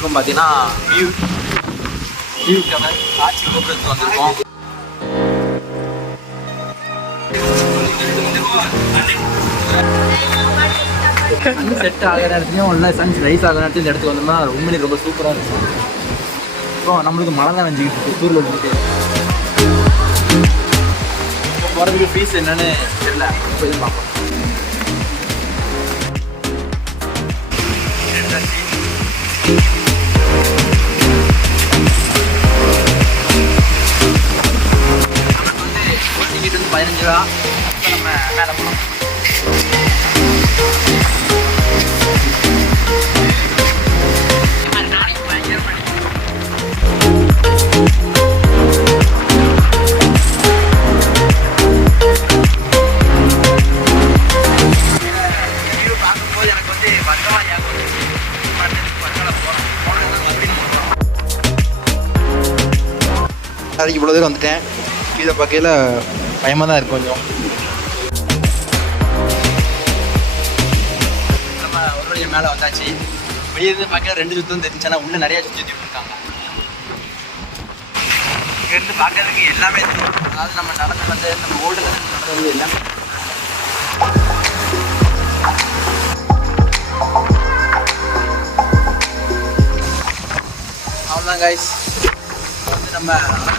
வந்திருக்கோம் பார்த்தீங்கன்னா வியூக்கான காட்சி கோபுரத்துக்கு வந்திருக்கோம். சன் செட் ஆகிற இடத்துலையும் இல்லை சன் ரைஸ் ஆகிற இடத்துல இந்த இடத்துக்கு வந்தோம்னா உண்மையிலே ரொம்ப சூப்பராக இருக்கும். இப்போ நம்மளுக்கு மழை தான் வெஞ்சிக்கிட்டு இருக்கு டூரில் வந்துட்டு. இப்போ போகிறதுக்கு ஃபீஸ் என்னன்னு தெரியல, போய் பார்ப்போம். டிக்கெட் வந்து 15 ரூபா. நம்ம மேலே போகலாம். இவ்வளோ தூரம் வந்துட்டேன். கீழே பார்க்கையில் பயமாக தான் இருக்கும் கொஞ்சம். நம்ம ஒரு வழியாக மேலே வந்தாச்சு. வெளியே இருந்து பார்க்க 2 சுத்தம் தெரிஞ்சு, ஆனால் உள்ளே நிறையா சுற்றி இருக்காங்க. இங்கேருந்து பார்க்கறதுக்கு எல்லாமே தெரியும். அதாவது நம்ம நடந்து வந்து நம்ம ஓடுல நடந்து வந்து எல்லாமே அவ்வளோதான் கைஸ். வந்து நம்ம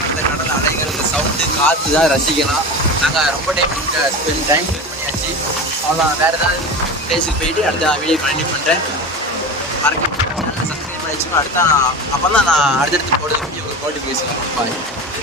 இந்த கடல் அலைகிறது சவுண்டு காற்று தான் ரசிக்கலாம். நாங்கள் ரொம்ப டைம் ஸ்பெண்ட் பண்ணியாச்சு. அவ்வளோதான். வேறு ஏதாவது பிளேஸுக்கு போயிட்டு அடுத்த வீடியோ கண்டினியூ பண்ணுறேன். மறக்க சேனலை சப்ஸ்கிரைப் பண்ணி வச்சுக்கோ. அப்போ தான் நான் அடுத்தடுத்து போடுறது வீடியோ நோட்டிஃபிகேஷன். பாய்.